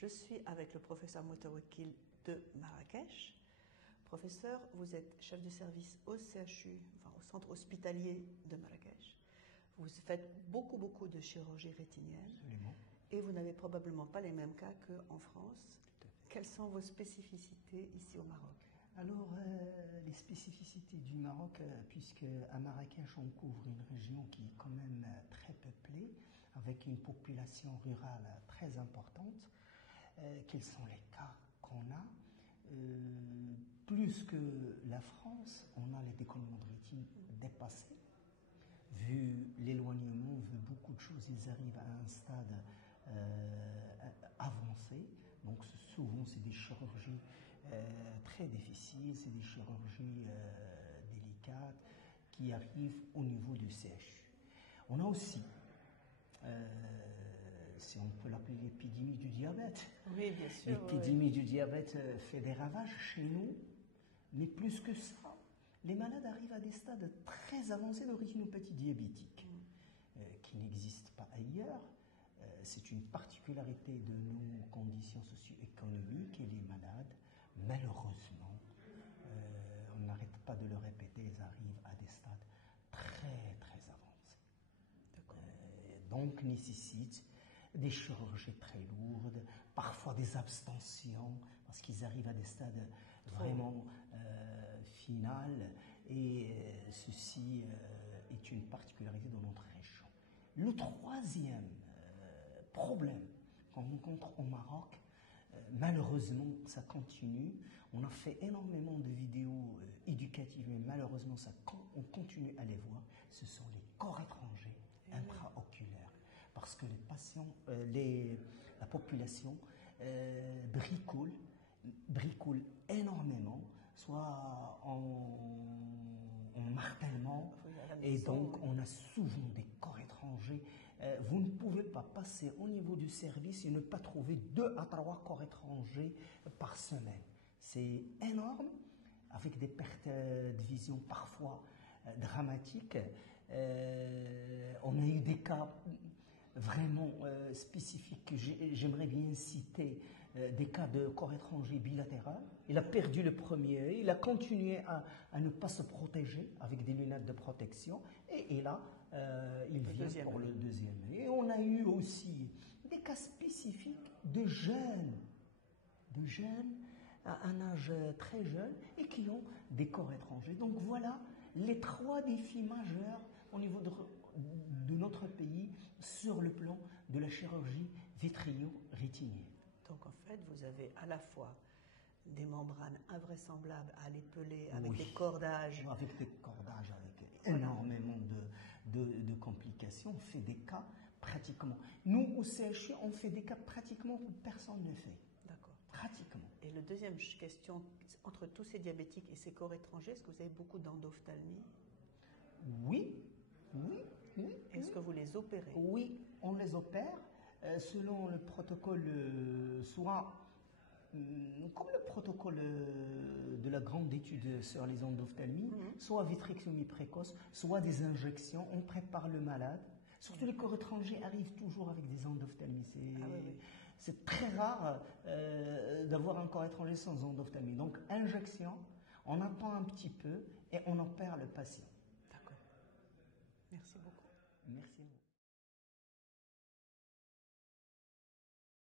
Je suis avec le professeur Moutawakil de Marrakech. Professeur, vous êtes chef de service au CHU, enfin au centre hospitalier de Marrakech. Vous faites beaucoup de chirurgie rétinienne. Absolument. Et vous n'avez probablement pas les mêmes cas qu'en France. Quelles sont vos spécificités ici au Maroc? Alors, les spécificités du Maroc, puisque à Marrakech, on couvre une région qui est quand même très peuplée, avec une population rurale très importante. Quels sont les cas qu'on a? Plus que la France, on a les décollements de rétine dépassés. Vu l'éloignement, vu beaucoup de choses, ils arrivent à un stade avancé. Donc souvent, c'est des chirurgies très difficiles, c'est des chirurgies délicates qui arrivent au niveau du CHU. On a aussi, si on peut l'appeler l'épidémie du diabète. Oui, bien sûr. L'épidémie du diabète fait des ravages chez nous, mais plus que ça, les malades arrivent à des stades très avancés de rétinopathie diabétique, qui n'existent pas ailleurs. C'est une particularité de nos conditions socio-économiques et les malades, malheureusement, on n'arrête pas de le répéter, ils arrivent à des stades très avancés. Donc nécessitent des chirurgies très lourdes, parfois des abstentions, parce qu'ils arrivent à des stades vraiment finals, et ceci est une particularité de notre région. Le troisième problème qu'on rencontre au Maroc, malheureusement ça continue, on a fait énormément de vidéos éducatives, mais malheureusement on continue à les voir, ce sont les corps étrangers intraoculaires. Parce que les patients, la population bricole énormément, soit en martèlement, et donc on a souvent des corps étrangers. Vous ne pouvez pas passer au niveau du service et ne pas trouver 2 à 3 corps étrangers par semaine. C'est énorme, avec des pertes de vision parfois dramatiques. On a eu des cas vraiment spécifiques que j'aimerais bien citer, des cas de corps étranger bilatéral. Il a perdu le premier œil, il a continué à ne pas se protéger avec des lunettes de protection, et là, il vient pour le deuxième œil. Et on a eu aussi des cas spécifiques de jeunes à un âge très jeune et qui ont des corps étrangers. Donc voilà les 3 défis majeurs au niveau de notre pays sur le plan de la chirurgie vitréo-rétinienne. Donc en fait, vous avez à la fois des membranes invraisemblables à l'épeler avec des cordages. Avec des cordages, avec énormément de complications. On fait des cas pratiquement. Nous, au CHU, on fait des cas pratiquement où personne ne fait. D'accord. Pratiquement. Et la deuxième question, entre tous ces diabétiques et ces corps étrangers, est-ce que vous avez beaucoup d'endophtalmie? Oui. Est-ce que vous les opérez? Oui, on les opère selon le protocole, soit comme le protocole de la grande étude sur les endophtalmies, soit vitrectomie précoce, soit des injections. On prépare le malade. Surtout les corps étrangers arrivent toujours avec des endophtalmies. C'est très rare d'avoir un corps étranger sans endophtalmie. Donc, injection, on attend un petit peu et on opère le patient. D'accord. Merci beaucoup. Merci beaucoup.